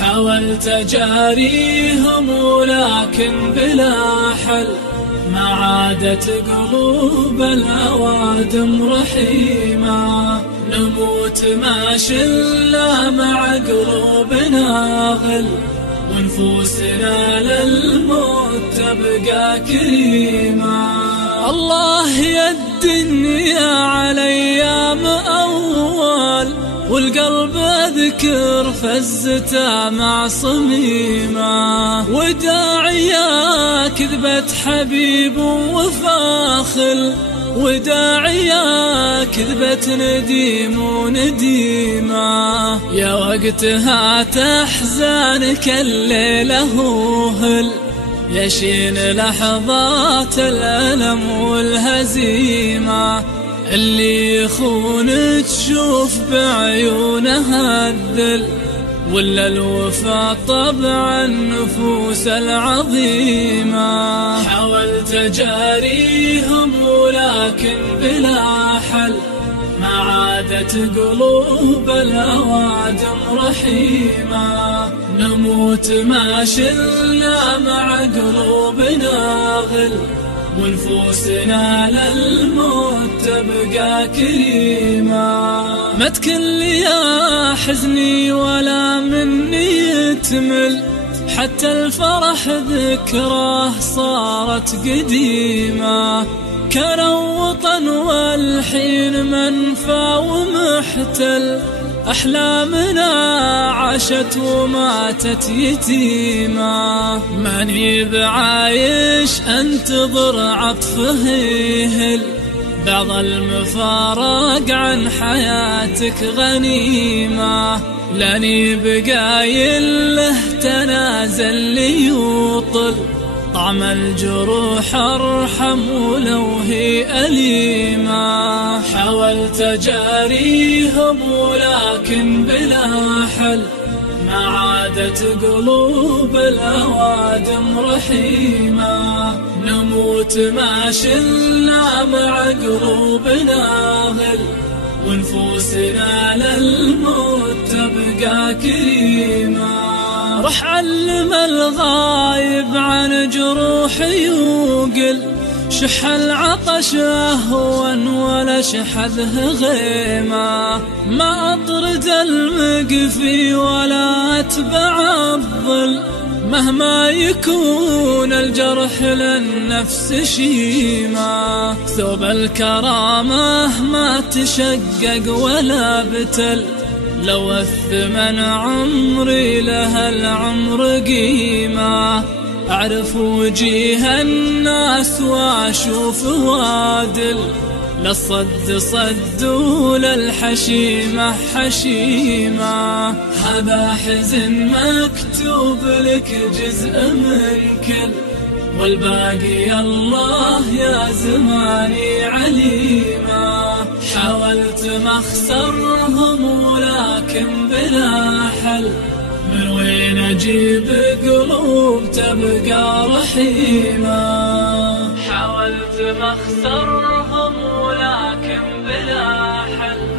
حاولت أجاريهم ولكن بلا حل، ما عادت قلوب الأوادم رحيمة. نموت ما شلنا مع قلوبنا غل، ونفوسنا للموت تبقى كريمة. الله يا الدنيا على أيام أول، والقلب أذكر فزته مع صميمة. وداعيا كذبة حبيب وفاخل، وداعيا كذبة نديم ونديمة. يا وقتها تحزانك الليلة وهل، يشين لحظات الألم والهزيمة. اللي يخون تشوف بعيونها الذل، ولا الوفا طبع النفوس العظيمة. حاولت أجاريهم ولكن بلا حل، ما عادت قلوب الأوادم رحيمة. نموت ما شلنا مع قلوبنا غل، ونفوسنا للموت تبقى كريمة. ما تكل يا حزني ولا مني يتمل، حتى الفرح ذكراه صارت قديمة. كانوا وطن والحين منفى ومحتل، أحلامنا عاشت وماتت يتيمة. ماني بعايش أنتظر عطفه يهل، بعض المفارق عن حياتك غنيمة. لاني بقايل له تنازل ليوطل، طعم الجروح أرحم ولو هي أليمة. حاولت أجاريهم ولكن بلا حل، ما عادت قلوب الأوادم رحيمة. نموت ما شلنا مع قلوبنا غل، ونفوسنا للموت تبقى كريمة. رح علم الغايب عن جروح يوقل، شح العطش أهون ولا شحذه غيمة. ما أطرد المقفي ولا أتبع الظل، مهما يكون الجرح للنفس شيمة. ثوب الكرامة ما تشقق ولا بتل، لو الثمن عمري لها العمر قيمة. أعرف وجيه الناس وأشوف وادل، للصد صد وللحشيمة حشيمة. هذا حزن مكتوب لك جزء من كل، والباقي الله يا زماني عليمة. حاولت ما أخسرهم ولكن بلا حل، من وين أجيب قلوب تبقى رحيمة. حاولت ما أخسرهم ولكن بلا حل.